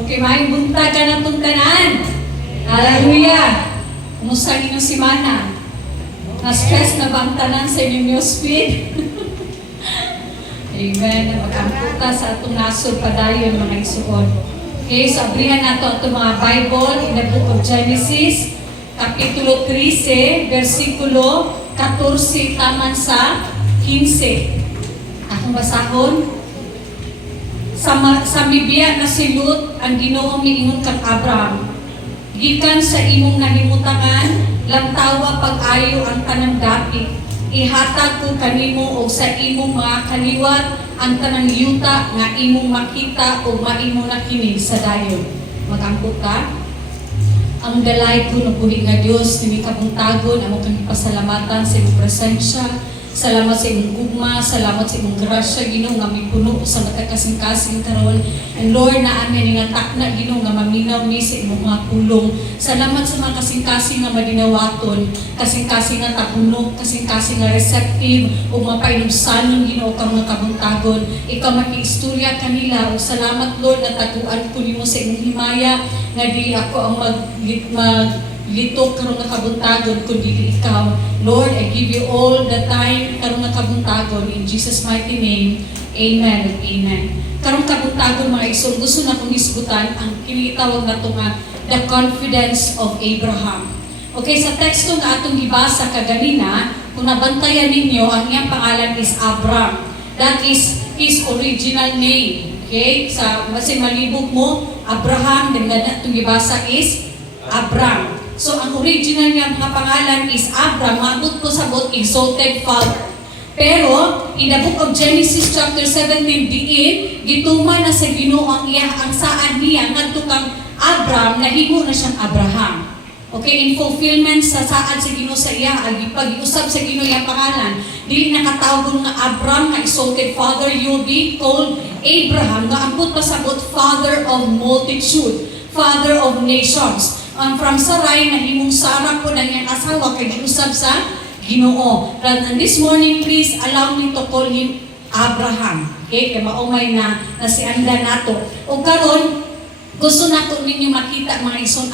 Okay, may buntag ka na itong tanan. Hallelujah! Kumusta niyo si Mana? Na-stress na bang tanan sa inyong newsfeed? Amen. Mag-amputa sa atong nasod padayon mga isuon. Okay, so abrihan nato itong mga Bible in the book of Genesis, Kapitulo 13, versikulo 14 taman sa 15. Akong basahon. Sa Biblia na si Lut, ang Ginoo miingon kang Abraham. Gikan sa imong nahimutangan, lantawa pag-ayo ang tanang dapit. Ihatag ko kanimo o sa imong mga kaliwat ang tanang yuta nga imong makita o maimo na kini sa dayon. Mag-ambot ka. Ang dalay ko na buhi nga Diyos, nimi kabuntagon, among kang pasalamatan sa imong presensya. Salamat sa imong gugma, salamat sa imong grasya, Ginoo nga may puno sa magkakasing-kasing karon. And Lord, naan nga nga takna, Ginoo nga maminaw mi sa imong mga pulong. Salamat sa mga kasing-kasing nga madinawaton, kasing-kasing nga tapuno, kasing-kasing nga receptive, o mapainusanon, Ginoo kang mga kabuntagon. Ikaw makiistorya kanila, o salamat Lord na taguan ko nimo sa imong himaya, nga di ako ang litok karong nakabuntagon kundi ikaw. Lord, I give you all the time karong nakabuntagon in Jesus' mighty name. Amen and amen. Karong kabuntagon mga isong gusto na kong isgutan ang kinitawag na ito nga the confidence of Abraham. Okay, sa teksto nga atong gibasa kaganina, kung nabantayan ninyo, ang iyang pangalan is Abram. That is his original name. Okay, sa malibog mo, Abraham, then itong gibasa is Abram. So, ang original niya mga pangalan is Abram, mabot ko sa bot, exalted father. Pero, in the book of Genesis chapter 17, diin, gituman na sa Ginoo ang iya, ang saan niya, ngadto kang Abram, nahimo na siyang Abraham. Okay, in fulfillment sa saan sa Ginoo sa iya, ang pag-iusap sa Ginoo iyang pangalan, dili nakatawag nga Abram, nga exalted father, you'll be called Abraham, nga ambot pa sa bot, father of multitude, father of nations. From Sarai, nahimong Sarah po na niyang asawa kay giusab sa Ginoo. And this morning, please allow me to call him Abraham. Okay? Kaya maumay na sianda nato. O karon, gusto nato ninyo makita mga ison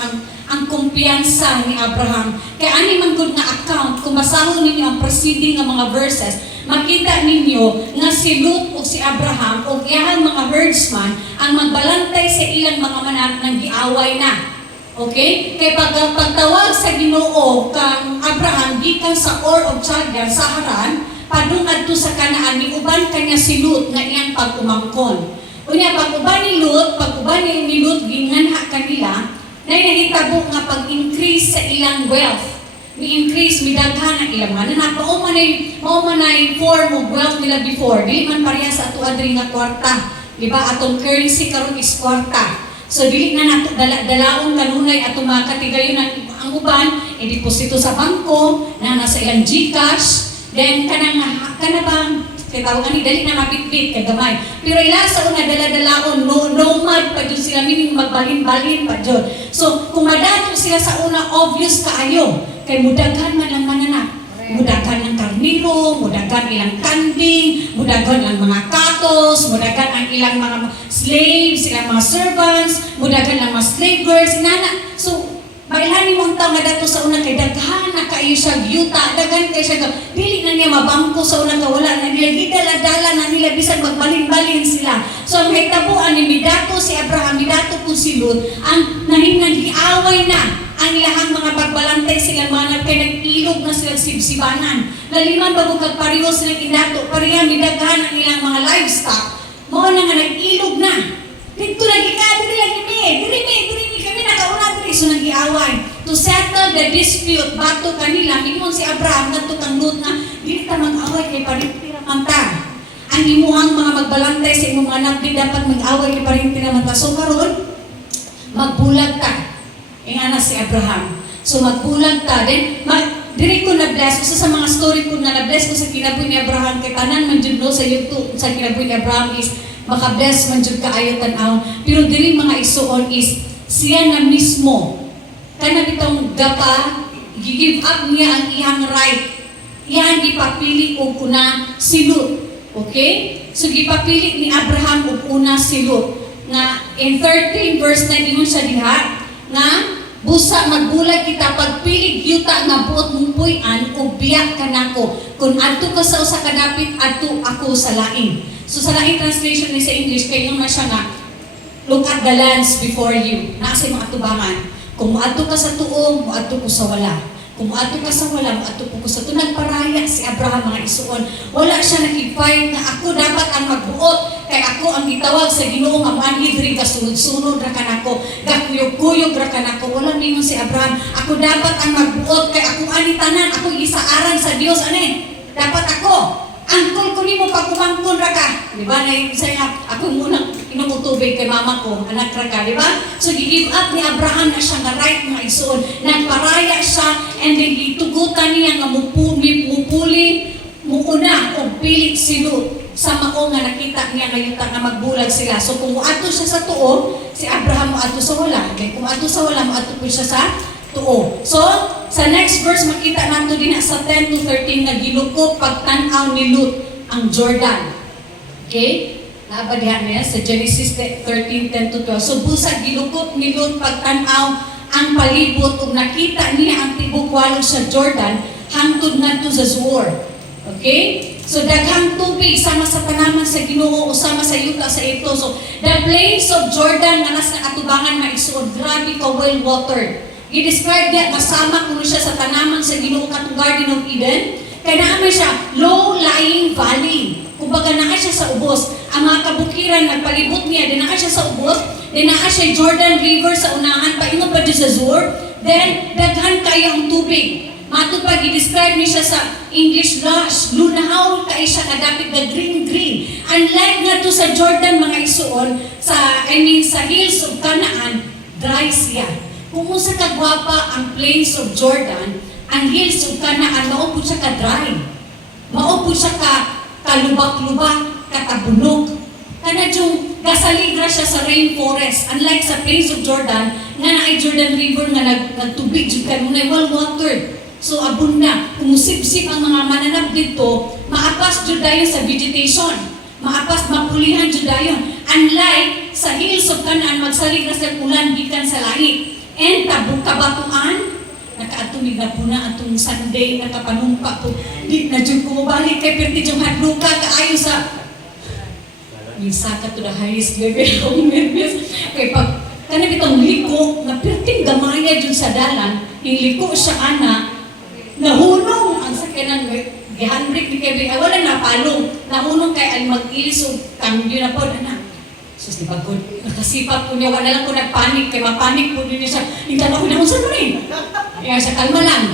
ang kumpiyansa ni Abraham. Kaya ani man gud nga account, kung basahon ninyo ang preceding nga mga verses, makita ninyo nga si Lut o si Abraham o iyang mga herdsman ang magbalantay sa ilang mga manat ng giaway na. Okay? Kaya pagtawag sa Ginoo kang Abraham gikan sa Ur of Chaldean sa Haran, padung adto sa Kanaan ni uban kanya si Lut nga iyang pag-umangkon. Unya pag-uban ni Lut ginganha kanila nay nahitabo nga pag-increase sa ilang wealth. Mi-increase, midaghan ang ilang mananap. Mao man ay form of wealth nila before. Dili man pareha sa ato adri nga kwarta. Di ba? Atong currency karon is kwarta. So, dili na nato dalaon kanunay at mga katigayon ang uban, i-deposito sa bangko, na nasa ilang GCash, then kanabang, kaya tawag ani, dali na mapitpit, kagamay. Pero ila sa una, dala-dalaon, nomad pa dyan sila, meaning magbalin-balin pa dyan. So, kung madato sila sa una, obvious kaayo, kay mudaghan man ang mananap. Mudaghan ng karniro, mudaghan ilang kambing, mudaghan ang mga katos, mudaghan ang ilang mga slaves, ilang mga servants, mudaghan ang mga slave girls, inana. So, mailhan mo ang tao nga dato sa una kay daghan na kayo siya yuta, daghan kayo siya, dili na niya mabangko sa una kawala na nila, gidala-dala na nila, bisag magbalin-balin sila. So, ang hitabuan ni Midato si Abraham, Midato po si Lut, ang nahimnang giaway na ang ilahang mga pagbalantay sila manag kay nag-ilog na silang sibsibanan. Laliman bago kagpariho silang inato, pareha midaghan ang ilang mga livestock. Mao na nga nag-ilog na. Dito lagi ka, diri kami nakauna diri so nag-iaway. To settle the dispute, bato kanila, mingon si Abraham ngadto kang Lut nga, dili ta mag-away kay parintira man ta. Ang imuhang mga magbalantay sa imong anak di dapat mag-away kay parintira man ta. So karon magbulag ta. Ingana si Abraham. So magbulag ta. Then, diri ko na-bless. Isa sa mga story ko na na-bless ko sa kinabuhi ni Abraham, kay tanan man jud no sa YouTube, sa kinabuhi ni Abraham is, maka-bless man jud kaayo tan-aw. Pero diri mga isuon is, siya na mismo, kana bitong gapa, gi-give up niya ang iyang right. Iyan ipapili og una si Lut. Okay? So gipapili ni Abraham og una si Lut. Nga in 13 verse 9 ingon siya diha nga busa magbulag kita pagpilig yuta nga buot mong puy-an ug biyak kanako kun adto ka sa usa ka dapit adto ako sa lain. So sa lain translation ni sa English kay man siya nga look at the lands before you. Naa sa mga tubangan. Kung moadto ka sa tuo, moadto ko sa wala. Kung moadto ka sa wala, moadto ko sa tuo. Nagparaya si Abraham mga isuon. Wala siya nakipay nga ako dapat ang magbuot kay ako ang gitawag sa Ginoo nga manhid rin kasunod-sunod ra kanako. Gakuyog-kuyog ra kanako. Wala ningon si Abraham. Ako dapat ang magbuot kay ako ani tanan, ako gisaaran sa Dios ani. Dapat ako. Angkol ko nimo pag kumangkon ra ka. Di ba? Saya ako muna inom tubig kay mama ko, anak ra ka, di ba? So gi-give up ni Abraham na siya nga right mga isuon. Nagparaya siya and then gitugutan niya nga mupuli muuna og pilit si Lot sa mao nga nakita niya ngayon nga magbulag sila. So kung muadto siya sa tuo, si Abraham muadto sa wala. Kay kung muadto sa wala, muadto po siya sa tuo. So, sa next verse, makita nato din sa 10 to 13 na gilukop pagtanaw ni Lot ang Jordan. Okay? Naabadihan niya sa Genesis 13, 10 to 12. So, busa gilukop ni Lot pagtanaw ang palibot ug nakita niya ang tibok walog sa Jordan hangtod ngadto sa Zoar. Okay? So, daghang tubig sama sa panaman sa Ginoo o sama sa yuta sa ito. So, the plains of Jordan nga nas na atubangan maisuod, grabe ka well watered. I-describe niya, kasama kuno siya sa tanaman sa Ginoo katong Garden of Eden. Kaya naamay siya, low-lying valley. Kumbaga naa siya sa ubos. Ang mga kabukiran, nagpalibot niya, din naa siya sa ubos. Then naa siya Jordan River sa unahan, paingon pa dyan sa Zoar. Then, daghan kayo ang tubig. Matod pa, i-describe niya siya sa English lush. Lunahaw kayo siya na dapat na green-green. Unlike nga to sa Jordan, mga isuon, sa hills of Canaan, dry siya. Kung sa kagwapa ang plains of Jordan, ang hills of Canaan, maupo siya ka-dry. Maupo siya kalubak-lubak, katabunog. Kana yung gasaligra siya sa rainforest. Unlike sa plains of Jordan, nga na ay Jordan River nga nagtubig jud kanunay well watered. So abunda, kumusip-sip ang mga mananap dito, maapas jud dayon sa vegetation. Maapas mapulihan jud dayon. Unlike sa hills of Canaan, magsaligra sa ulan gikan sa langit. And kabatuan, nakaatubig na po na atong Sunday, nakapanumpa po. Di na dyan kumabalik kay Perti dyan hadluka kaayo sa Misaka to the highest level of nervous. Kaya pag kanang itong liko, na Perting gamaya dyan sa dalan, yung liko siya ana, nahunong ang sakinan, gihandrik ni Kevin, ay wala napalong, nahunong kay ay mag-ilisog, kambyo na po, anak. Sus, di ba ko, nakasipat po niya, wala lang ko nagpanik, kaya mapanik po niya siya, yung tanong ko na kung saan rin. Kaya siya, kalma lang.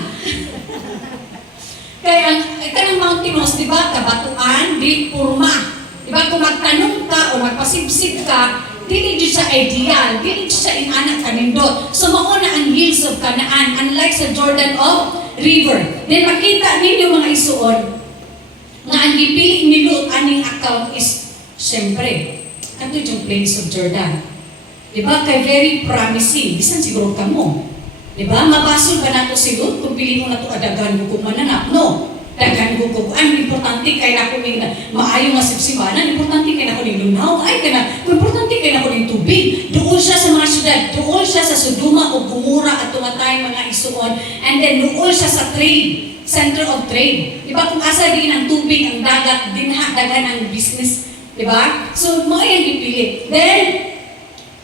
Kaya ang kanang mountainous, di ba, kabatuan, di purma. Di ba, kung magtanong ka o magpasibsib ka, dili dito siya ideal, dili dito siya inanak kanindot. So, mauna ang hills of Canaan, unlike sa Jordan of River. Then, makita ninyo mga isuon, nga ang gipili ni Lot aning account is, syempre, kanto yung plains of Jordan. Diba? Kay very promising. Bisan siguro ka mo. Diba? Mabasol ba nato si Lot kung pili mo na ito adagan mo kung mananap? No. Dagan ko kung ang importante kay na kung maayo nga sipsibanan, importante kay na kung lunaw, ay importante kay na kung tubig. Doon siya sa mga syudad, doon siya sa Sodoma o Gomora at tumatay mga isuon, and then doon siya sa trade, center of trade. Diba? Kung asa din ang tubig, ang dagat, dagan ang business. Diba? So, mga yung ipili. Then,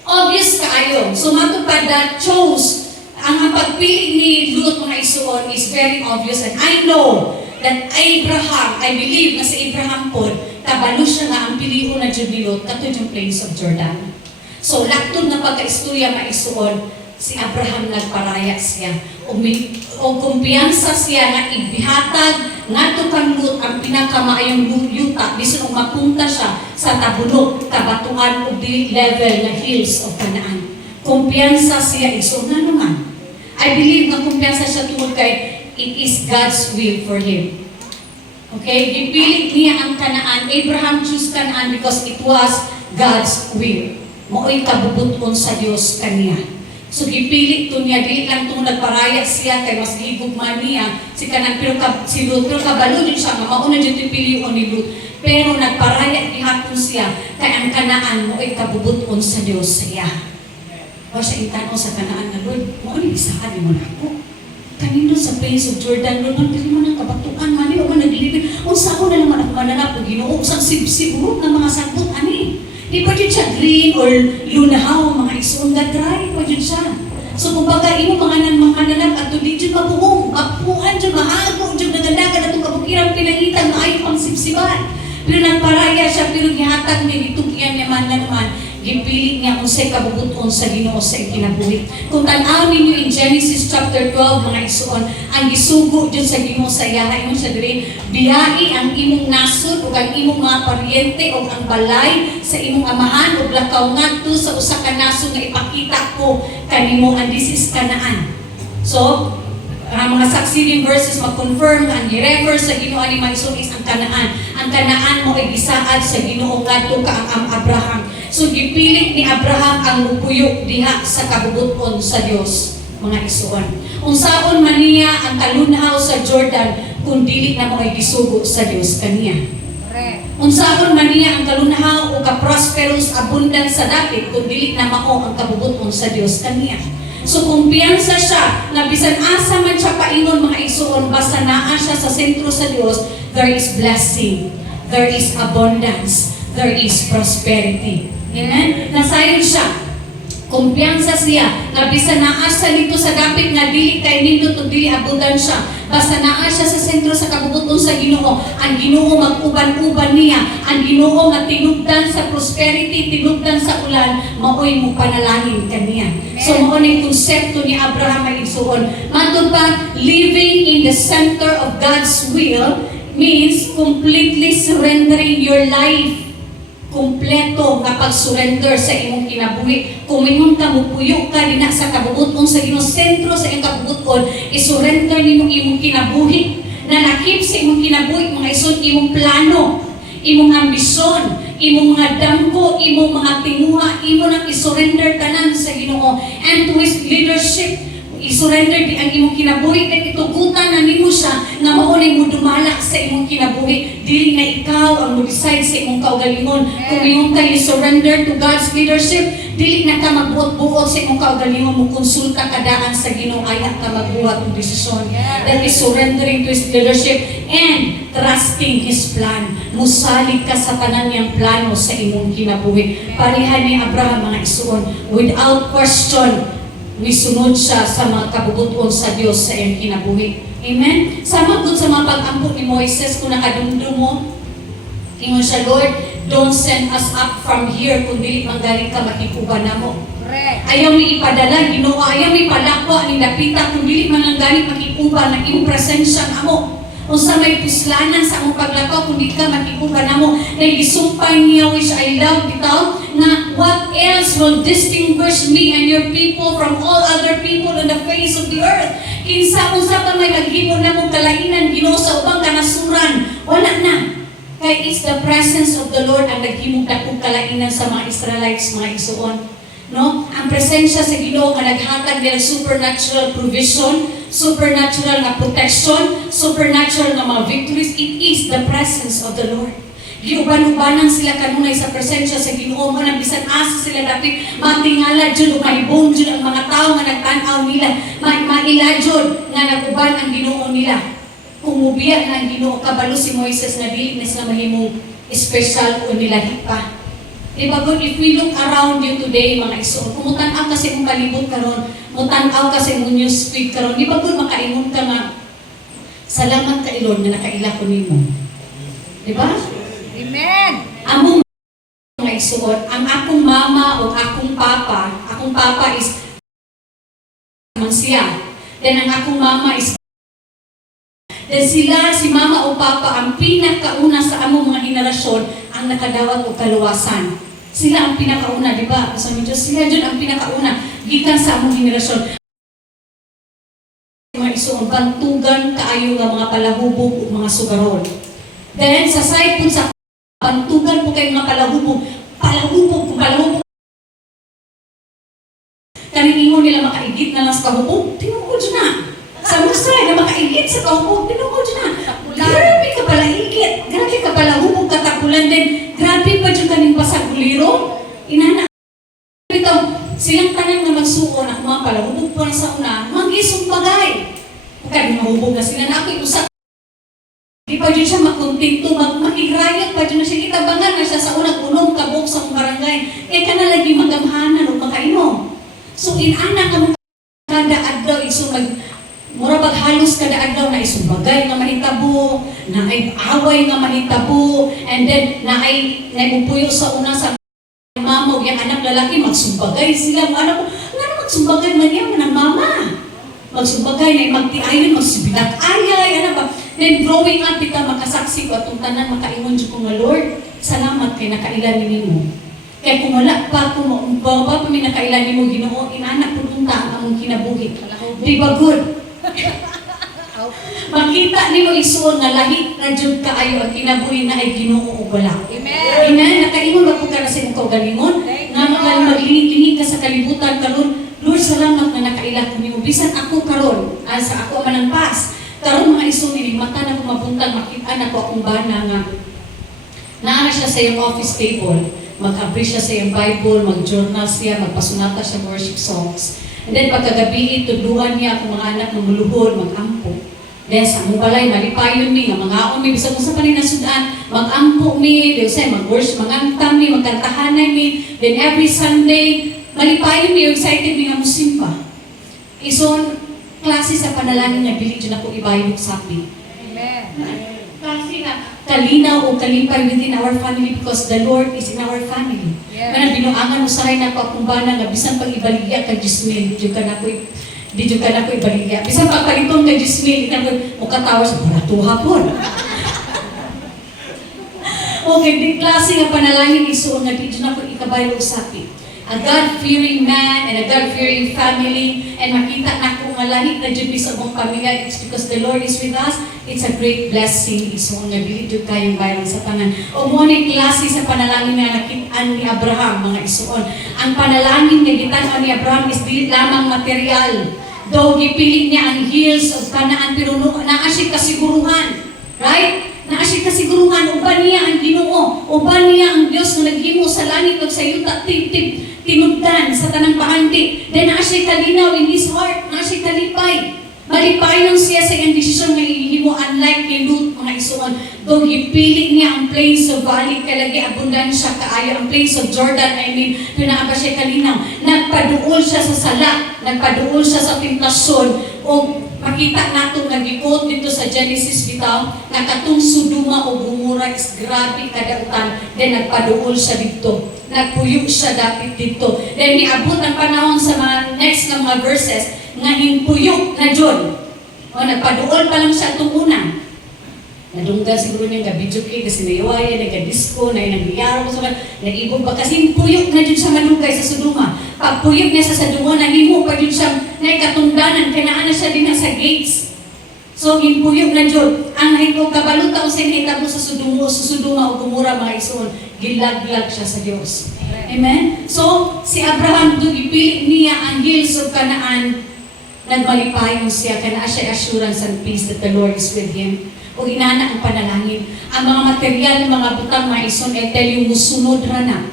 obvious kaayo. So, matupad that chose, ang pagpili ni Lot mga isuon is very obvious. And I know that Abraham, I believe na si Abraham po, kabalo siya nga ang piliho na Diyod ni Lot, katod yung plains of Jordan. So, laktod na pagka-istorya mga isuon, si Abraham nagparaya siya. O kumpiyansa siya na ibihatag ngadto kang Lot ang pinakamaayong yuta bisan og mapunta siya sa tabunok, kabatuan ug dili level na hills of Canaan. Kumpiyansa siya iso na naman. I believe na kumpiyansa siya tungod kay it is God's will for him. Okay? Gipilit niya ang Canaan. Abraham chose Canaan because it was God's will. Mao'y kabubuton sa Dios kaniya. So gipili to niya, dili lang itong nagparaya siya kay mas gigugman niya si kanang si Lot, pero kabalo din siya, mauna dyan yung piliyon ni Lot. Pero nagparaya gihapon siya kay ang kanaan mo ay kabubuton sa Dios siya. O siya itanaw sa kanaan na, Lord, mo ni isahan mo na ako. Kanino sa place of Jordan, Lord, man dili mo nang kabatuan man o man naglilibig. Unsa ko na naman ako mananap og Ginoo sa sibsiburo ng mga sagbot ani. Di pa jud siya green or lunahaw mga isuon nga dry pa jud siya. So kumbaga imo mga nanap at di jud mabuhong, mapuan jud mahago jud nagadagan atong kabukirang pinangitan maayo pang sibsiban. Pero nagparaya siya pero gihatag ni gitugyan niya man naman gipili niya kung sa'y kabubuton sa Ginoo sa ikinabuhi. Kung tanaw ninyo in Genesis chapter 12 mga isuon, ang gisugo dyan sa Ginoo sa iyahay mo siya diri, biyai ang imong nasod o ang imong mga paryente o ang balay sa imong amahan o lakaw ngadto sa usa ka nasod nga ipakita ko kanimo and this is Canaan. So, ang mga succeeding verses mag-confirm ang i-refer sa Ginoo ni Maison is ang Canaan. Ang Canaan mo ay gisaad sa Ginoo ngadto ka ang Abraham. So gipilit ni Abraham ang mupuyok diha sa kabubuton sa Dios, mga isuon. Unsaon man niya ang kalunhaw sa Jordan kung dili na mo ay gisugo sa Dios kaniya. Unsaon man niya ang kalunhaw o ka-prosperous abundant sa dapit kung dili na mao ang kabubuton sa Dios kaniya. So kumpiyansa siya na bisan asa man siya paingon mga isuon basta naa siya sa sentro sa Dios, there is blessing, there is abundance, there is prosperity. Amen? Nasayon siya. Kumpiyansa siya na bisan naa siya dito sa dapit nga dili kay nindot o dili abudan siya. Basta naa siya sa sentro sa kabubuton sa Ginoo, ang Ginoo mag-uban-uban niya, ang Ginoo nga tinugdan sa prosperity, tinugdan sa ulan, maoy mo panalangin kaniya. So mao ni konsepto ni Abraham ay isuon. Matod pa, living in the center of God's will means completely surrendering your life. Kompleto nga pag-surrender sa imong kinabuhi. Kung mingon ka mupuyo ka dinha sa kabubuton sa Ginoo, sentro sa imong kabubuton, isurrender nimo imong kinabuhi. Nanakip sa imong kinabuhi mga ison imong plano, imong ambisyon, imong mga damgo, imong mga tinguha, imo nang isurrender tanan sa Ginoo and to His leadership. Isurrender di ang imong kinabuhi kay itugutan na nimo siya nga mao ni mo dumala sa imong kinabuhi, dili na ikaw ang mo-decide sa imong kaugalingon. Kung imong kay surrender to God's leadership, dili na ka magbuot-buot sa imong kaugalingon, mo konsulta ka daan sa Ginoo ayak ka magbuhat og desisyon. That is surrendering to His leadership and trusting His plan. Musalig ka sa tanan niyang plano sa imong kinabuhi. Pareha ni Abraham mga isuon, without question misunod siya sa mga kabubuton sa Dios sa iyang kinabuhi. Amen? Sama gud sa mga pag-ampo ni Moises kung nakadumdum mo. Ingon siya, Lord, don't send us up from here kung dili manggaling ka makikuba na mo. Ayaw mi ipadala, Ginoo, ayaw mi palakwa ni dapita kung dili man ang galing makikuba na imong presensya namo. Kung sa may puslanan sa among paglakaw, kung di ka makikuba na mo, na gisumpay niya, which I love, bitaw, na what else will distinguish me and your people from all other people on the face of the earth? Kinsa kung sa pa may naghimo na mong kalainan, Ginoo sa ubang kanasuran, wala na. Kaya it's the presence of the Lord ang naghimong dakong kalainan sa mga Israelites, mga isuon. No? Ang presensya sa Ginoo nga naghatag nila supernatural provision, supernatural na protection, supernatural na mga victories. It is the presence of the Lord. Giuban-ubanan sila kanunay sa presensya sa Ginoo mo nang bisan asa sila dapit matingala jud o mahibong jud ang mga tawo nga nagtan-aw nila, maila jud nga naguban ang Ginoo nila. Kumubiya na ang Ginoo kabalo si Moises nga dili na sila mahimong special o nilahi pa. Diba good, if we look around you today, mga isuon, kung mutan-aw kasi mong palibot karon, mutan-aw kasi mong newsfeed karon, diba good, makaingon ka nga, salamat ka Lord na nakaila ko nimo. Diba? Amen! Among mga isuon, ang akong mama o akong papa is man siya. Then ang akong mama is then sila, si mama o papa, ang pinakauna sa among mga henerasyon ang nakadawat o kaluwasan. Sila ang pinakauna, di ba? Sa Diyos, sila dyan ang pinakauna. Gikan sa among henerasyon. Mga isuon, bantugan kaayo nga mga palahubog o mga sugarol. Then, sa side po sa bantugan po kayo mga palahubog. Palahubog. Kaningo nila makaigit na lang sa kahubog, tinungkod na. Sa musay na makaigit sa kahubog, tinungkod na. Grabe ka pala higit. Grabe ka pala hubog katak and then grabe pa jud kaning pasaguliro. Inana ito, silang tanan nga magsuon ako mga pala, hubog pa na sa una, mag-isong bagay. Kaya mahubog na sila na ako usap. Di pa dyan siya makontinto, makigrayot pa dyan na siya. Itabangan na siya sa unang unong kabok sa barangay. Kaya ka na lagi magamhanan o makainom. So, inana ka mo kada adlaw iso murabag halos kada adlaw na isong bagay nga mahitabo, na ay away nga mahitabo, and then na ay mupuyo sa una sa mama o yung anak lalaki, magsumbagay sila. Ano magsumbagay man yan, ng mama. Magsumbagay na magtiayon, magsubilat ayay, ano ba? Then growing up, ita makasaksi ko atong tanan, makaingon dyan ko nga, Lord, salamat kay nakailan mo. Kaya kung wala pa, kung baba pa may nakailan mo, Ginoo, inanak po punta ang among kinabuhi. Di ba good? Makita ni mo isuon nga lahi na jud kaayo ang kinabuhi na ay Ginoo o wala. Amen. Amen. Nakaingon ba po ka na sa imong kaugalingon? Nga maglingit-lingit ka sa kalibutan karon. Lord, salamat na nakailan ko nimo. Bisan ako karon, sa ako man ang pas. Karon mga isong mata na kumabuntang makita na ko akong bana nga naa siya sa iyong office table. Mag-abri siya sa iyong Bible, mag-journal siya, magpasunata siya worship songs. And then pagkagabi, tudluhan niya akong mga anak magluhod, mag-ampo. Then sa mong balay, malipayon mi, nga mga umi, bisa kung sa paninasudan, mag-ampo mi, then say, mag-worship, mag-antam mi, magkantahanay mi. Then every Sunday, malipayon mi, excited mi nga musimba. Ison, klase sa panalangin nga dili dyan ako ibayog sapi. Amen. Kasi nga, kalinaw o kalipay within our family because the Lord is in our family. Yes. Kaya binuangan usahay na ako akong bana nga bisan pag ibaligya ka Gismil, di ka na ko ibaligya. Bisan pag palitong ka Gismil, di ka mukatawa sa panatuha po. Okay, di klase nga panalangin isuon nga di dyan ako ikabaylo usapi. A God-fearing man and a God-fearing family, and makita na ko nga lahi na dyan sa mong pamilya, it's because the Lord is with us. It's a great blessing. Isuon nga dili jud kayong bayran sa tanan. O mo ni klase sa panalangin nga nakit-an ni Abraham, mga isuon. Ang panalangin nga gitan-an ni Abraham is dili lamang material. Though gipili niya ang hills of Canaan, pero naa siya kasiguruhan. Right? Naa siya kasiguruhan, uban niya ang Ginoo, uban niya ang Dios nga naghimo sa langit ug sa yuta tinubdan sa tanang pahanti. Then naa siya kalinaw in his heart, naa siya kalipay. Malipayon siya sa iyang desisyon nga ihimo, unlike kay Lut, mga isuon. Though gipili niya ang plains of valley, kalagi abundansya kaayo, ang plains of Jordan, pinaaba siya kalinaw. Nagpaduol siya sa sala, nagpaduol siya sa tentasyon, o makita nato nag-ikot dito sa Genesis bitaw, nakatong Sodoma o Gomora is grabe kadautan, then nagpaduol siya dito. Nagpuyog siya dapit dito. Then niabot ang panahon sa mga next na mga verses, nga himpuyog na John. O nagpaduol pa lang siya itong una. Nadungga siguro niya nga-video kasi naiwaya, nag-disco, nag-iyaro ko sa nag-ibog pa kasi himpuyog na John sa malugay sa Sodoma. Pagpuyog niya sa Sodoma, nahimo pa John siya na ikatungdanan, kanaan na siya din sa gates. So himpuyog na John. Ang nahiko kabaluta o sinitabo sa Sodoma o Gomora, mga isuon, gilaglag siya sa Diyos. Amen? So, si Abraham doon ipili niya ang hills of Canaan. Nagmalipayon siya, kana siya assurance and peace that the Lord is with him. O inana ang panalangin. Ang mga material, mga butang, mga ison, I tell you, musunod na.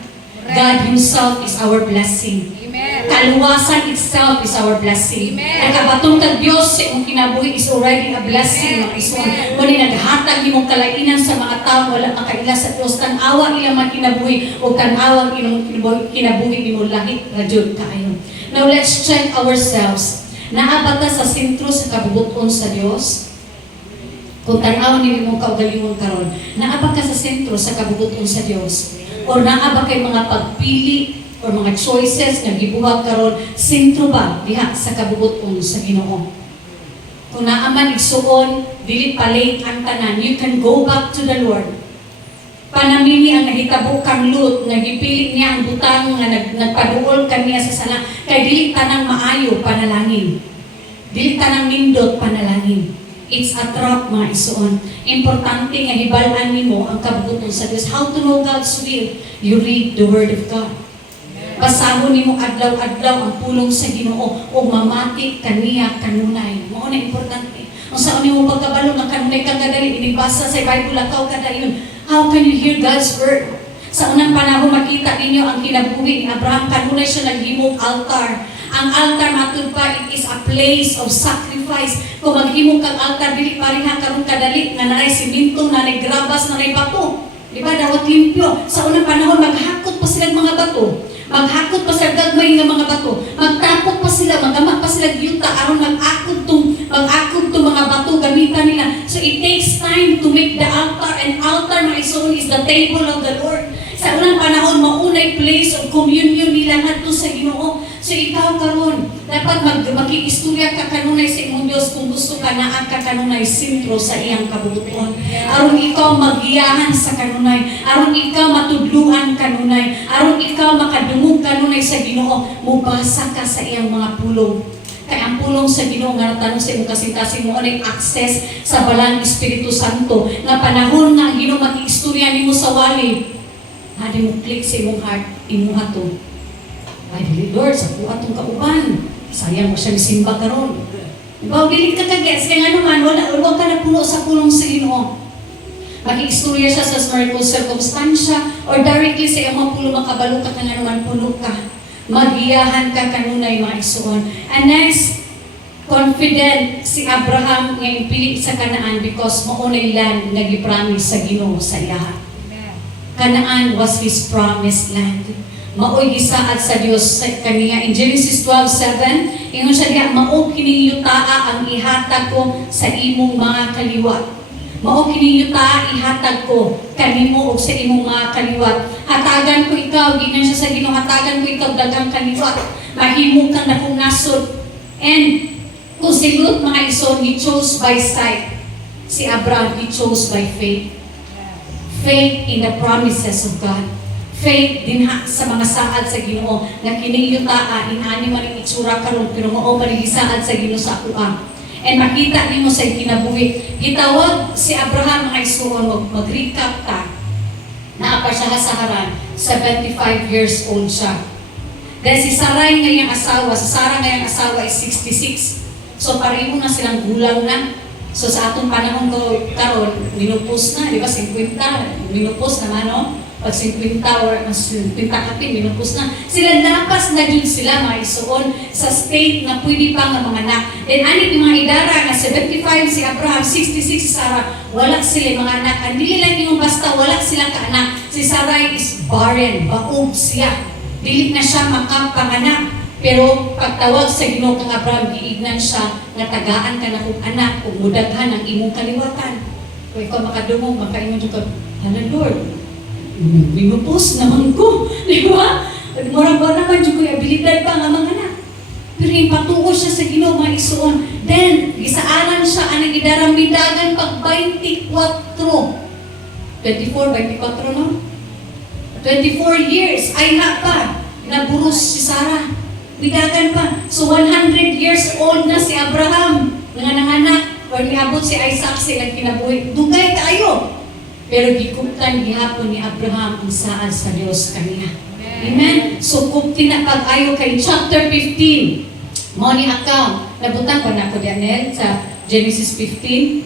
God Himself is our blessing. Amen. Kaluwasan itself is our blessing. Amen. Nagabatong ka Diyos sa iyong kinabuhi is already a blessing, mga ison. Kung naghatag ni mong kalainan sa mga tao, wala makaila sa Diyos, tanawa ilang mga kinabuhi, o tanawa ilang kinabuhi ni mo lahit, radyo kaayon. Now let's check ourselves. Naabata sa sentro sa kabubuton sa Dios. Kung tanaw ni mong kaugalingon karon, naaba ka sa sentro sa kabubuton sa Dios. Or naaba kay mga pagpili or mga choices nga gibuhat karon, sentro ba diha sa kabubuton sa Ginoo. Kung naaman igsuon, dili palate ang tanan, you can go back to the Lord. Panamini ang nahitabo kang Lut, nagipili niya ang butang nga nagpaduol kaniya sa sala, kay dili tanang maayo panalangin. Dili tanang nindot panalangin. It's a trap, mga isuon. Importante nga hibalan nimo ang kabubuton sa Dios. How to know God's will? You read the Word of God. Basahon nimo adlaw-adlaw ang pulong sa Ginoo o mamati kaniya kanunay. Mao na importante. Ang sa nimo pagkabalo nga kanunay kang kadali inibasa sa Bible akaw kada yun. How can you hear God's word? Sa unang panahon, makita ninyo ang kinabuhi ni Abraham. Kanunay siya naghimong altar. Ang altar, matud pa, it is a place of sacrifice. Kung maghimong kang altar, dili pariha karong kadali, nga naray siminto, naray grabas, naray bato. Diba? Dawat limpyo. Sa unang panahon, maghakot pa sila mga bato. Maghakot pa sila gagmay nga mga bato. Magtapok pa sila, magamak pa sila yuta aron mag-akod tong mga bato gamitan nila. So it takes time to make the altar, and altar, my soul, is the table of the Lord. Sa unang panahon, maunay place of communion nila ngadto sa Ginoo. So ikaw karon, dapat makikistorya ka kanunay sa imong Dios kung gusto ka naa ka kanunay sentro sa iyang kabubuton. Aron ikaw magiyahan sa kanunay, aron ikaw matudluan kanunay, aron ikaw makadungog kanunay sa Ginoo, mubasa ka sa iyang mga pulong. Kaya ang pulong sa Ginoo nga natanong sa imong kasintasin mo ay access sa balang Espiritu Santo. Nga panahon nga ang Ginoo makikistorya nimo sa wali, hadi mo click sa imong heart, imong hato. Ay, dili Lord, sa kuha itong kauban. Sayang mo siya simba karon. Diba, dili ka kagets. Kaya nga naman, huwag ka na puno sa pulong sa Ginoo. Mag-i-istorya siya sa miracle circumstansya or directly sa iyong mga pulo makabalo ka nga naman puno ka. Magiyahan ka kanunay mga isuon. And next, confident si Abraham nga pili sa Kanaan because maunay land nga gipromise sa Ginoo sa iya. Kanaan was his promised land. Mao'y gisaad sa Dios sa kaniya. In Genesis 12:7, ingon siya diha, mao kining yutaa ang ihatag ko sa imong mga kaliwat. Mao kining yutaa ihatag ko kanimo ug sa imong mga kaliwat. Hatagan ko ikaw, ginan siya sa Ginoo, hatagan ko ikaw daghang kaliwat. Mahimo kang akong nasod. And kung si Lot, mga ison, he chose by sight. Si Abraham, he chose by faith. Faith in the promises of God. Faith din sa mga saad sa Ginoo nga kining yutaa inani man ang itsura karon pero mao man gisaad sa Ginoo sa akuha. And makita nimo sa kinabuhi. Gitawag si Abraham nga isuon mag-recap ta. Naa pa siya sa Haran, 75 years old siya. Dahil si Sarai nga iyang asawa, si Sarah nga iyang asawa is 66. So pareho na silang gulang na. So sa atong panahon ko karon minupos na, di ba 50, minupos naman no? Pag 50 or 50 kapin, minupos na. Sila napas na dun sila mga isuon sa state na pwede pa nga mga anak. Then anit yung mga idara na 75 si Abraham, 66 si Sarah, wala sila mga anak. Hindi lang yung basta wala silang kaanak. Si Sarai is barren, baog siya. Dili na siya makapanganak. Pero pagtawag sa Ginoo kang Abraham, giignan siya nga tagaan ka na kong anak kung mudaghan ang imong kaliwatan. Kung ikaw makadungog, makaingon ka, hala Lord, minupos naman ko, di ba? Murang ba naman yung kuya, abilidad pa nga mga anak. Pero yung patuo siya sa Ginoo mga isuon. Then, gisaaran siya, anang idaramidagan pag 24. 24, no? 24 years, ay na pa, naburos si Sarah. Bidagan pa. So, 100 years old na si Abraham. Nanganak, or niabot si Isaac silang kinabuhi. Dugay kayo. Pero gikuptan gihapon ni Abraham ang saad sa Dios kaniya. Amen? So, kupti na pag-ayo kay chapter 15. Money account. Nabutang pa na ako Daniel sa Genesis 15.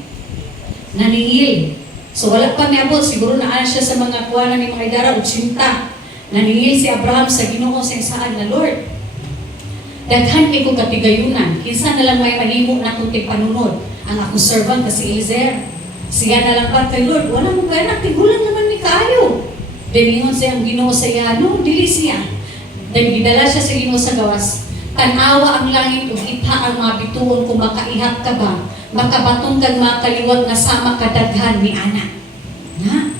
Naningil. So, wala pa niabot. Siguro naan siya sa mga kuwanan ni mga idara, 80. Naningil si Abraham sa Ginoo sa saad na Lord. Daghan kay ko katigayunan. Kinsa na lang may mahimo na kung panunod. Ang akong servant na si Eliezer. Siya na lang pa kay Lord, wala mo kaya tigulan naman ni kayo. Diningon siya ang Ginoo sa iya, no, dili siya. Then gidala siya sa Ginoo sa gawas. Tanawa ang langit ug itha ang mga bituon kung makaihat ka ba. Makabaton kag makaliwat na sama kadaghan ni anak. Na?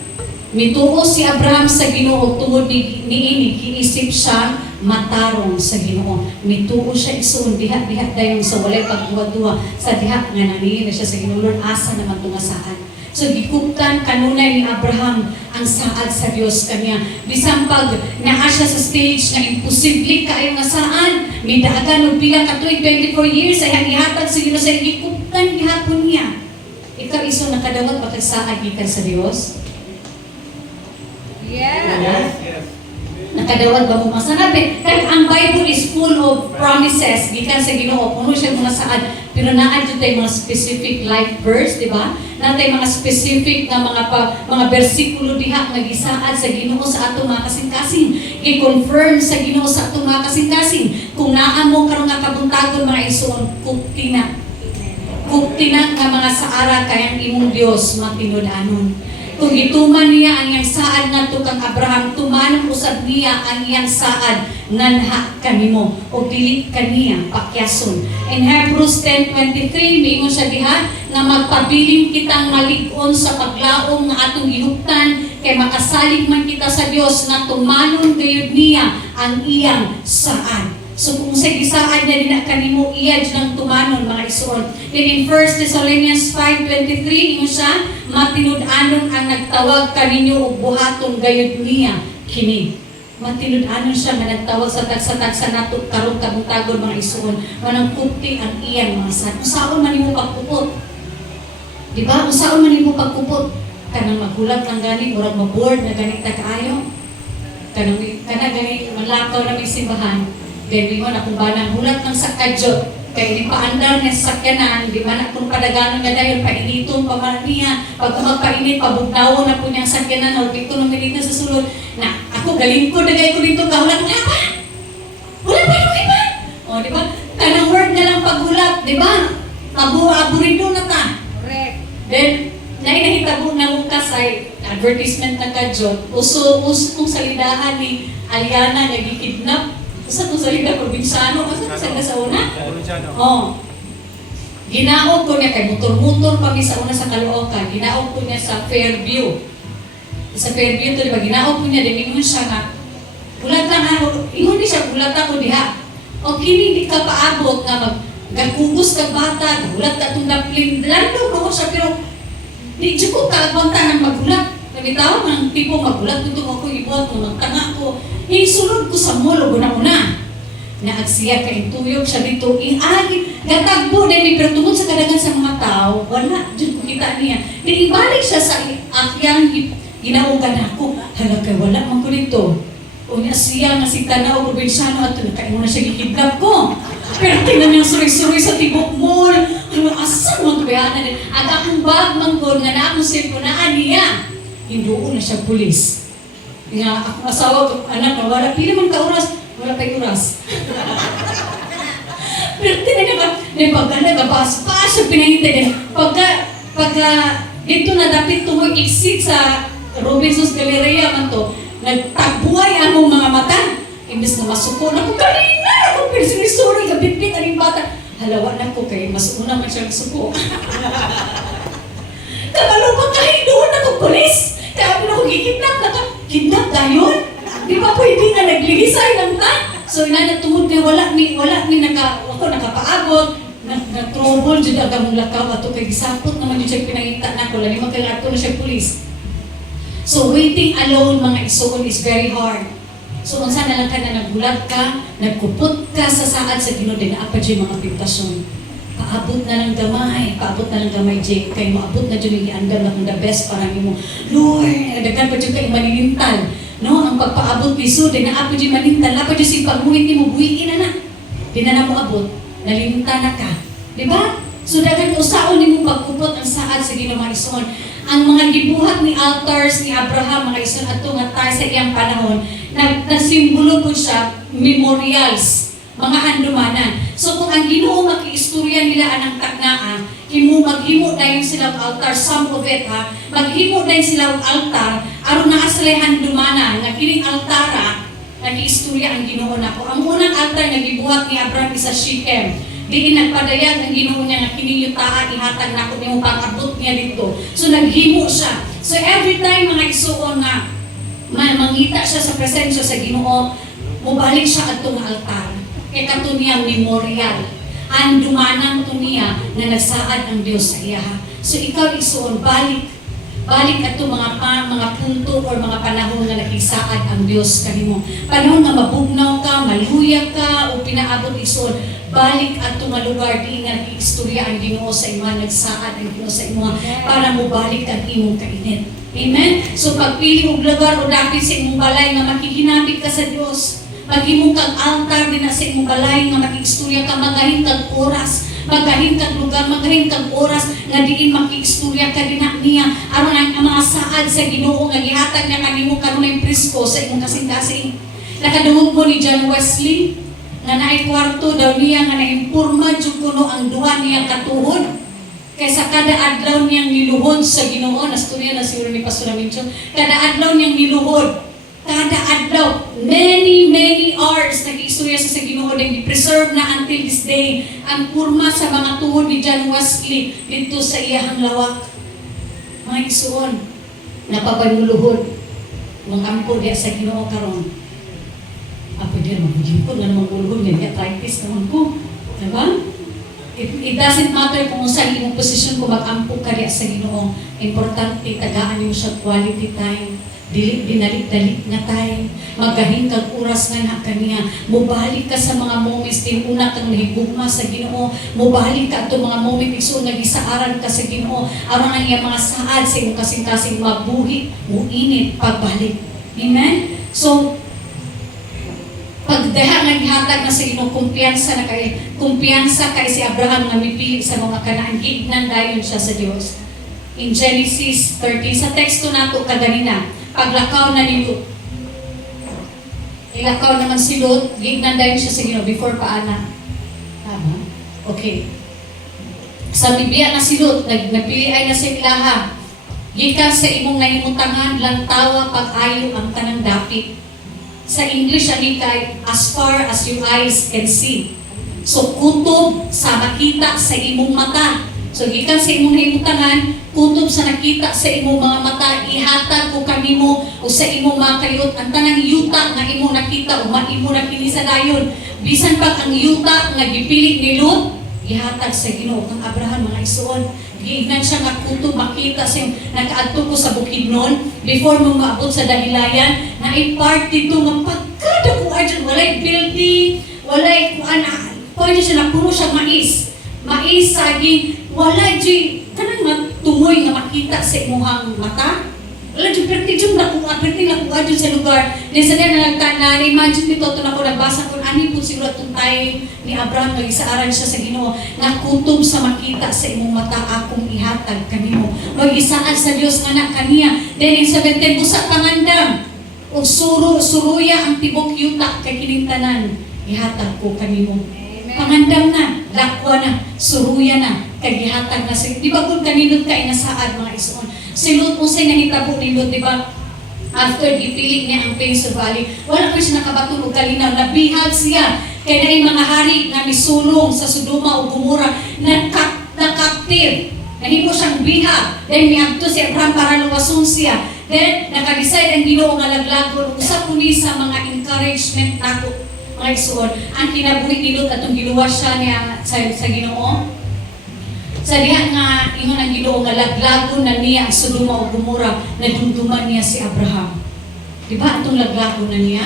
Mituo si Abraham sa Ginoo tungod niini giisip siya matarong sa Ginoo. Mituo siya isuon diha dayon sa walay pagduwa-duwa sa diha nga naningil siya sa Ginoo. Lord, asa naman tunga saan. So gikuptan kanunay ni Abraham ang saad sa Dios kaniya. Bisan pag naa siya sa stage na imposible kaayo nga saan, midagan og pila ka tuig 24 years ay gihatag sa Ginoo sa gikuptan gihapon niya. Ikaw iso nakadawat ba kag saad gikan sa Dios? Yes. Yes. Nakadawat ba mo masanabi? Kaya ang Bible is full of promises. Gikan sa Ginoo, puno siya mga saan. Pero naan dito tayo mga specific life verse, di ba? Natay mga specific na mga bersikulo diha nga gisaad sa Ginoo sa ato mga kasing-kasing. I-confirm sa Ginoo sa ato mga kasing-kasing. Kung naa mo karon nga kabuntagon mga isuon, kuptina. Kuptina nga mga saara kayang imong Dios matinud-anon. Kung ituman niya ang iyang saad ngadto kang Abraham, tumanong usab niya ang iyang saad nganha kanimo o dili kaniya pakyason. In Hebrews 10:23 miingon siya diha nga magpabiling kitang malig-on sa paglaom nga atong gihuptan kay makasalig man kita sa Dios na tumanon gayud niya ang iyang saad. So kung sa gisaad niya din kanimo iya ng tumanon mga isuon. Then in 1 Thessalonians 5:23 ingon siya matinud-anon ang nagtawag kaninyo og buhaton gayud niya kini. Matinud-anon siya nga nagtawag sa tagsa-tagsa nato karon kabuntagon mga isuon. Manang kupti ang iyang mga saad. Usaon man nimo pagkupot. Di ba? Usaon man nimo pagkupot. Kanang magulat lang gani murag maboard na ganit ta kaayo. Kanang gani malakaw na may simbahan. Then mo na kung ba nang hulat ng sakadyo kay di paandar nga sakyanan di man akong padaganon nga dayon painiton pa man niya pag magpainit pabugnawon na po niyang sakyanan or pito ng minute na sa sulod na ako galing ko dagay ko dito kahulat wala pa o di ba kanang word na lang paghulat di ba aburido na ta correct then nahitabo na mukas ay advertisement na kadyo uso kong salidahan ni Aliana nga gikidnap. Sa kung salita probinsyano, asa sa una? Oh. Ginaog ko niya kay motor-motor kami sa una sa Caloocan. Ginaog ko niya sa Fairview. Sa Fairview to, di ba? Ginaog ko niya, diningon siya nga. Bulat lang ako, ingon ni siya, bulat ako diha. O kini di ka paabot nga gagugos kag bata, bulat ka itong naplin. Lalo ko siya, pero di ko kaagwanta ng magulat. Nabitaw ng tipo magulat ito ako ibuhat mo, magtanga ko. Isulod ko sa mall, una-una. Naagsiya ka, ituyog siya dito. Gatagbo na ni pero tungkol sa kadagan sa mga tao, wala, dyan ko kita niya. Di ibalik siya sa akyang ginaugan ako. Halagay, wala man ko dito. Unya siya nga si Tanaw, probinsyano, at nakain mo na siya gikidnap ko. Pero tingnan niya suri-suri sa tibok mall. Ano, asan mo ito bayanan din? At akong bag manggol nga na akong cellphone niya. Hinduon na siya pulis. Nga akong asawa ko, anak na wala, pili man ka oras, wala pa'y oras. Pero tinan niya pagka nagabas-pas siya pinahintay din. Pagka dito na dapat tumoy exit sa Robinson's Galleria man to, nagtagbuhay among mga mata. Imbes na masuko na ko, kanina ako, pero sinisuri, gabit-bit, aning bata. Halawa na ko kay mas una man siya suko. Kabalo ba kayo doon ako pulis? Kaya ako gikidnap na ka. Kidnap dayon? Di ba pwede nga naglilisay lang ta? So inanatungod na wala ni ako nakapaabot, na-trouble dyan agamong lakaw ato kay gisapot naman yung siya pinangita na ko. Lali magkagato na siya pulis. So waiting alone mga isuon is very hard. So unsa na lang ka na nagulat ka, nagkupot ka sa saad sa Ginoo din apa dyan mga tentasyon. Paabot na lang gamay, Jake, kay maabot na dyan yung iandam na kung the best para mo. Lord, nagdagan pa dyan kayo manilintal. No, ang pagpaabot piso, din na apo dyan manintal, apa dyan si pagmuhin ni mo, buhiin na. Di na mo abot, nalintal na ka. Diba? So dagan usaon ni mo pagkupot ang saad sa Ginoo mga isuon. Ang mga gibuhat ni altars ni Abraham, mga isuon ato nga tayo sa iyang panahon, nagsimbolo po siya, memorials, mga handumanan. So kung ang Ginoo makiistorya nila anang taknaa, maghimo dayon sila og altar, some of it ha, maghimo dayon sila og altar, aron naa sila handumanan nga kining altara nakiistorya ang Ginoo nako. Ang unang altar nga gibuhat ni Abraham sa Shechem, diin nagpadayag ang Ginoo niya nga kining yutaan ihatag nako nimo pag-abot niya dito. So naghimo siya. So every time mga isuon nga mangita siya sa presensya sa Ginoo, mobalik siya adto nga altar. Kaya kato niya memorial. Ang dumanang to niya na nagsaad ang Diyos sa iya. So ikaw isuon, balik balik ato mga punto or mga panahon nga nakisaad ang Dios kanimo. Panahon nga mabugnaw ka, maluya ka o pinaabot isod, balik ato nga lugar di nga nakiistorya ang Ginoo sa imo, nagsaad ang Ginoo sa imo para mo balik ang imong kainit. Amen? So pagpili og lugar o dapit sa imong balay nga makikinabig ka sa Dios, maghimo kag altar din na sa imong balay nga makiistorya ka, magahin kag oras, magahin kag lugar, magahin kag oras nga diin makiistorya ka din niya aron ang mga saad sa Ginoo nga gihatag niya kanimo karon ay presko sa imong kasing-kasing. Nakadungog mo ni John Wesley nga naay kwarto daw niya nga naimpurma jud kuno ang duha niya katuhod. Kaysa kada adlaw niyang niluhod sa Ginoo, nastorya na siguro ni Pastor Mincho, kada adlaw niyang niluhod, kada adlaw, many hours nag-iistorya sa Ginoo din preserve na until this day ang purma sa mga tuhod ni John Wesley dito sa iyahang lawak. Mga isuon, napapanuluhod, mga ampo diya sa Ginoo karon. Apa diya magiging ko nga namang niya, arthritis naman ko. Diba? It doesn't matter kung saan imong posisyon kung mag-ampo ka diya sa Ginoo. Importante, tagaan mo siya quality time. Dinalit-dalit nga time. Magahin kag oras nga na kaniya. Mubalik ka sa mga moments din una kang nahigugma sa Ginoo. Mubalik ka ato mga moment iso nga gisaaran ka sa Ginoo. Aron ang iya mga saad sa imong kasing-kasing mabuhi, muinit pagbalik. Amen? So, pagdaha nga gihatag na sa Ginoo, kumpiyansa kay si Abraham nga mipili sa mga kanaan, gignan dayon siya sa Dios. In Genesis 30, sa teksto nato kaganina, paglakaw na ni Lot. Ilakaw naman si Lot, gignan dayon siya sa Ginoo before paana. Tama? Okay. Sa Biblia na si Lot, nagpili ay na sa ilaha. Gikan sa imong nahimutangan, lantawa pag-ayo ang tanang dapit. Sa English, ani kay as far as your eyes can see. So, kutob sa nakita sa imong mata. So, gikan sa imong nahimutangan, kutob sa nakita sa imong mga mata, ihatag ko kanimo o sa imong mga kayot, ang tanang yuta nga imong nakita o maimo na kini sa dayon. Bisan pag ang yuta nga gipili ni Lot, ihatag sa Ginoo kang Abraham mga isuon. Giignan siya nga kuto makita sa nakaadto ko sa Bukidnon before mo maabot sa Dahilayan na i-part dito nga pagkada ko adyan walay building, walay kuana, pwede siya napuno siya mais saging, walay di kanang tumoy nga makita sa imuhang mata. Wala dyan, perti lang kung adyan sa lugar. Nisa na na-imagine nito, ito na ko nagbasa kung ani po siguro itong time ni Abraham, nag-isaaran siya sa Ginoo, na kutob sa makita sa imong mata, akong ihatag kanimo. Mag-isaan sa Diyos nga na kaniya. Then in 17, busa pangandam, o suruya ang tibok yuta, kay kinintanan, ihatag ko kanimo. Pangandam na, lakwa na, suruya na, kagihatag na sa di ba kung kaninod ka inasaad mga isuon? Si Lot usay nahitabo ni Lot, di ba? After gipili niya ang Pinso Valley, wala pa siya nakabaton og kalinaw, nabihag siya. Kaya na yung mga hari na misulong sa Sodoma o Gomora, na-captive. Nahimo siyang bihag. Then miadto si Abraham para luwason siya. Then naka-decide ang Ginoo nga laglagon. Usa po ni sa mga encouragement nako mga isuon. Ang kinabuhi ni Lot atong giluwas siya niya sa Ginoo. Sa diha nga ingon ang Ginoo nga laglagon na niya ang Sodoma o Gomora, nadumduman niya si Abraham. Di ba atong laglagon na niya?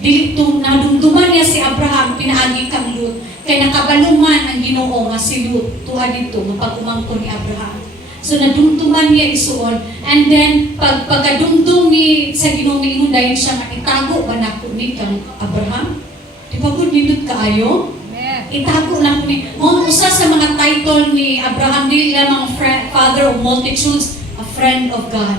Dito nadumduman niya si Abraham, pinaagi kang Lot, kay nakabaluman ang Ginoo nga si Lot tuwa dito nga pag-umangkon ni Abraham. So nadumduman niya isuon, and then pagkadumdum ni sa Ginoo ingon dayon siya nga itago ba nako ni kang Abraham? Di ba gud nindot kaayo? Itago lang ni usa sa mga title ni Abraham dili lamang father of multitudes, a friend of God.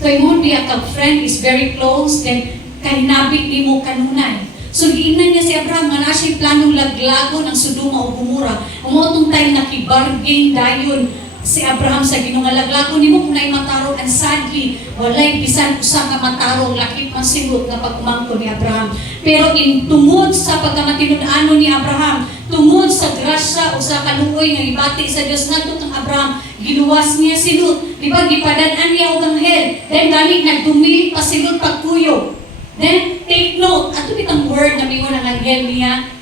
Kay mo diya kag friend is very close, then kahinabi nimo kanunay. So giingnan niya si Abraham nga na siya planong laglagon ang Sodoma o Gomora. Umotong time nakibargain dayon si Abraham sa Ginoo nga laglagon nimo kung naay matarong, and sadly walay bisan usa nga matarong, lakip man sigot nga pagkumangko ni Abraham. Pero tungod sa pagkamatinud-ano ni Abraham, tungod sa grasya o sa kaluoy nga ibati sa Dios ngadto kang Abraham, giluwas niya si Lot. Di ba gipadan-an niya og anghel. Then gani nagdumili pa si Lot pagkuyo. Then take note, ato bitang word na mingon ang anghel niya,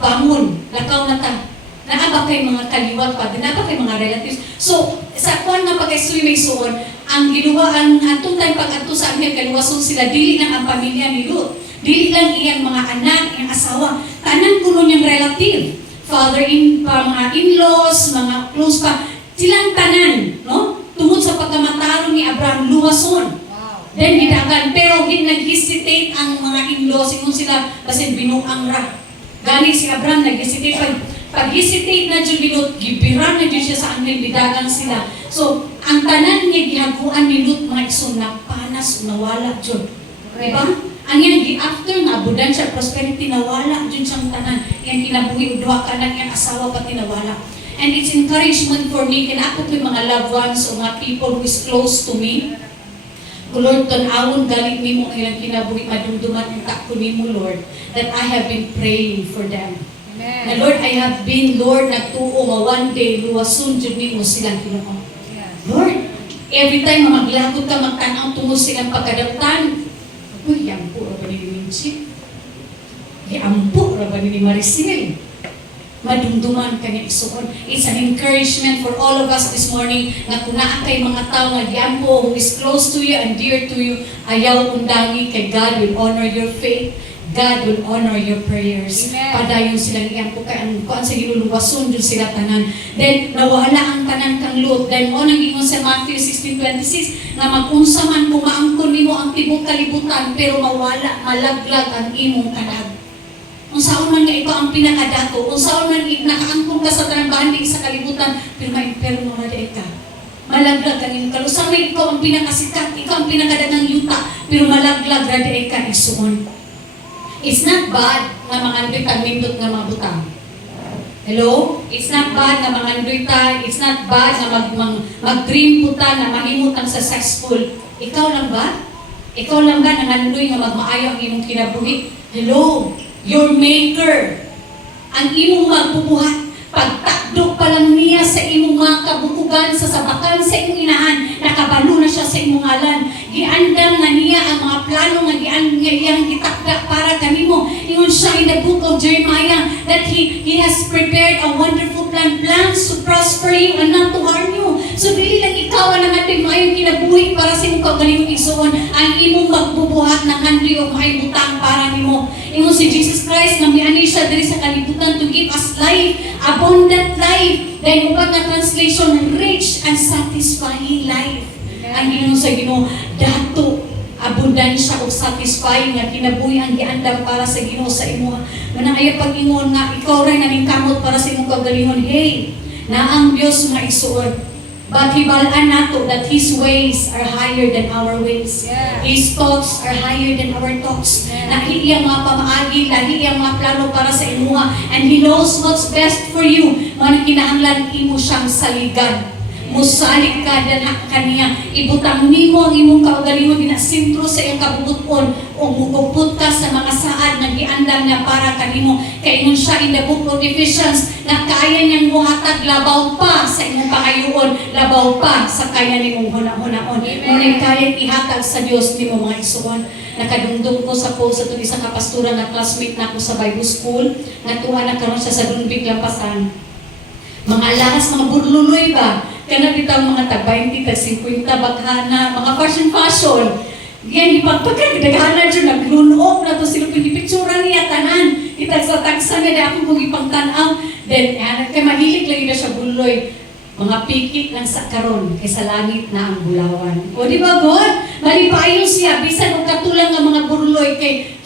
bangon, lakaw na ta. Naa ba kay mga kaliwat pa, naa ba kay mga relatives. So, sa kuan nga pagka-swimming suon, ang ginawa ang atong time pag-adto sa Angel kaluwason sila dili lang ang pamilya ni Lot, dili lang iyang mga anak, iyang asawa, tanan kuno niyang relative, mga in-laws, mga close pa, silang tanan, no? Tungod sa pagkamataro ni Abraham luwason. Then gidagan, pero nag-hesitate ang mga in-laws, ingon sila basin binuang ra. Gani si Abraham nag-hesitate pag-hesitate na jud Lot, gibiran na jud siya sa Angel, bidagan sila. So, ang tanan niya gihaguan ni Lot mga igsoon panas nawala jud. Diba? Ang yan, after nga, abundansya, prosperity, nawala jud siyang tanan. Yan kinabuhi, udwa ka na yung asawa pati nawala. And it's encouragement for me, kinakot ko yung mga loved ones o mga people who is close to me. Lord, tanawon galing mi mo ilang kinabuhi, madumduman ang takpo ni mo, Lord, that I have been praying for them. Amen. Na Lord, I have been, Lord, nagtuo nga one day, luwason jud nimo silang Ginoo. Lord, every time maglagot ka, magtanaw tungo silang pagkadaptan, uy, yampo ra ba ni Minchi? Yampo ra ba ni Maricel? Madumduman ka niya isuon. It's an encouragement for all of us this morning na kung naa kay mga tao nga yampo who is close to you and dear to you, ayaw undangi kay God will honor your faith. God will honor your prayers. Amen. Padayon silang iyampo kay ang kuan sa ginuluwason jud sila tanan. Then nawala ang tanan kang Lot. Then o nang ingon sa Matthew 16:26 na mag-unsa man pumaangkon nimo ang tibuok kalibutan pero mawala malaglag ang imong kanag. Unsaon man nga ito ang pinakadato, unsaon man nakaangkon ka sa tanang bahandi sa kalibutan pero ma-imperno na di ka. Malaglag ang imong kalusan, ikaw ang pinakasikat, ikaw ang pinakadagang yuta pero malaglag ra di ka igsuon. It's not bad nga mangandoy tag nindot nga mga butang. Hello? It's not bad nga mangandoy ta, it's not bad nga mag-dream puta na mahimot ang successful. Ikaw lang ba? Ikaw lang ba nangandoy nga magmaayo ang imong kinabuhi? Hello? Your maker. Ang imong magbubuhat. Pagtakdo pa lang niya sa imong mga kabukugan, sa sabakan sa imong inahan, nakabalo na siya sa imong ngalan. Giandam na niya ang mga plano nga iyang gitakda para kanimo. Ingon siya in the book of Jeremiah that He has prepared a wonderful plans to prosper you and not to harm you. So dili lang ikaw ang nangatig maayong kinabuhi para sa imong kaugalingong igsuon, ang imong magbubuhat ng handli o maayong butang para nimo. Ingon si Jesus Christ nga miani siya diri sa kalibutan to give us life, abundant life. Then ubang nga translation, rich and satisfying life. Ang Ginoo sa Ginoo, dato abundansya o satisfying nga kinabuhi ang giandam para sa Ginoo sa imo. Manang ayo pag-ingon nga ikaw ray naningkamot para sa imong kaugalingon. Hey, na ang Dios nga isuod. But hibalaan nato that His ways are higher than our ways. Yeah. His thoughts are higher than our thoughts. Lahi iyang mga pamaagi, lahi iyang mga plano para sa imuha. And He knows what's best for you. Manang kinahanglan imo siyang saligan. Musalig ka dan kaniya. Ibutang nimo ang imong kaugalingon ginasintro sa iyong kabubuton o mugupot ka sa mga saad na giandam niya para kanimo. Kay ingon siya in the book of Ephesians na kaya niyang muhatag labaw pa sa imong pangayuon, labaw pa sa kaya nimong hunahunahon. Ngunit kaya ihatag sa Dios nimo mga igsuon. Nakadungdong ko sa post sa itong isang kapastura na classmate na ako sa Bible School. Natuwa na karon siya sa Dunbig Lampasan. Mga lakas, mga burluloy ba? Kana bitaw mga tag-20, tag-50, baghana, mga fashion. Yan, pagkakadaghana dyan, naglunok na to sila, pinipitsura niya, tanan. Itagsa-tagsa niya, di ako kong ipangtanaw. Then, kaya mahilig lang yun siya buloy. Mga pikit lang sa karon kaysa langit na ang bulawan. O di ba, God? Malipayo siya, bisan o katulang ng mga burloy kay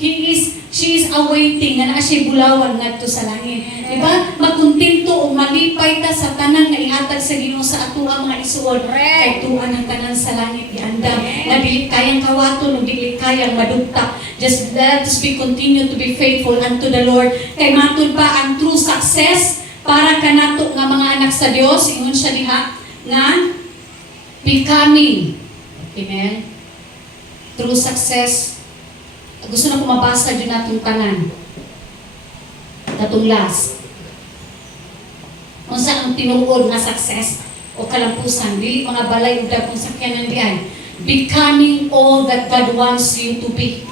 she is awaiting nga na siya bulawan ngadto sa langit. Di ba? Magkontento o malipay ta sa tanan nga ihatag sa Ginoo sa ato ang mga isuon. Kay tuan ang tanan sa langit iandam. Na dili kayang kawaton o dili kayang madugta. Just let us continue to be faithful unto the Lord. Kay matud pa ang true success para kanato nga mga anak sa Dios, ingon siya diha nga becoming. Amen. True success. Gusto na ko mabasa dyan natong tanan. Tatong last. Kung saan ang tinuod na success o kalampusan, dili mga balay o dagong sakyanan diyan. Becoming all that God wants you to be.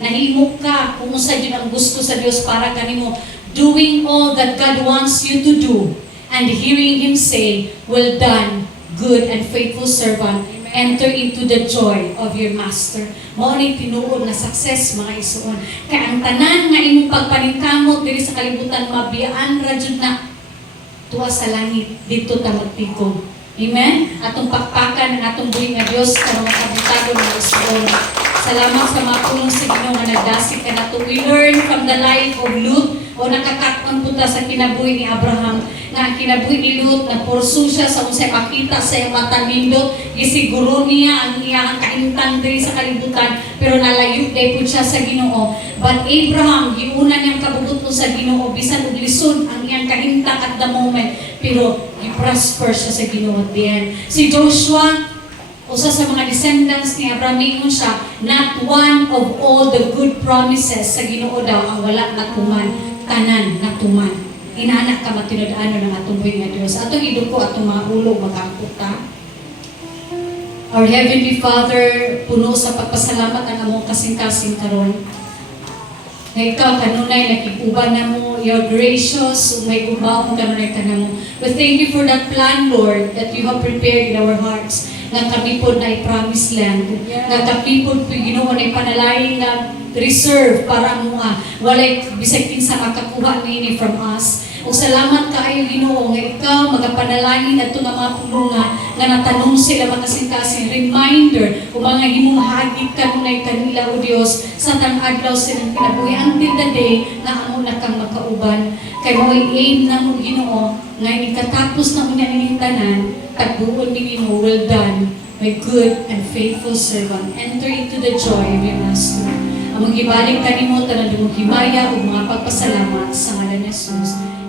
Nahimok ka kung sa dyan ang gusto sa Diyos para kanimo. Doing all that God wants you to do and hearing Him say, well done, good and faithful servant, Enter into the joy of your master. Mao ni tinuod na success mga isuon. Kaya ang tanan nga imong pagpaningkamot diri sa kalibutan mabiyaan ra jud na tuwa sa langit dito ta magtigom. Amen? Atong pakpakan ang atong buhi nga Dios karong kabutado mga isuon. Salamat sa mga pulong sa Ginoo nga nagdasig ka nato. We learn from the life of Lut o nakakatang punta sa kinabuhi ni Abraham nga ang kinabuhi ni Lut na pursu siya sa unsay makita sa iyang mata nindot gisiguro niya ang iyang kaimtan diri sa kalibutan pero nalayo day pud siya sa Ginoo. But Abraham giuna niyang kabubuton sa Ginoo bisan og lisod ang iyang kaimtan at the moment pero gi-prosper siya sa Ginoo at the end. Si Joshua usa sa mga descendants ni Abraham ingon siya, not one of all the good promises sa Ginoo daw ang wala natuman, tanan natuman. Inaanak ka matinud-ano ng atong buhi nga Dios. Atong iduko atong mga ulo magangkuta. Our Heavenly Father, puno sa pagpasalamat ang among kasing-kasing karon. Na ikaw kanunay nakikuban na mo, you're gracious, may gumaw kanunay ka na mo. We thank you for that plan, Lord, that you have prepared in our hearts. Nga kami po na i-promised land. Nga kami po Ginoo na ipanalangin na reserve para mo walay bisag kinsa makakuha nini from us. O salamat kaayo Ginoo nga ikaw magapanalangin adto nga mga pulunga nga natanong sila makasing-kasing reminder o mga himong kanunay kanila o Dios sa tang-adlaw silang kinabuhi until the day na amo na kang makauban. Kay mo'y aim na mo Ginoo nga ikatapos na unya ning tanan tagbuon ni Ginoo, well done, my good and faithful servant. Enter into the joy of your master. Among gibalik kanimo tanan imong himaya ug mga pagpasalamat sa ngalan ni Jesus.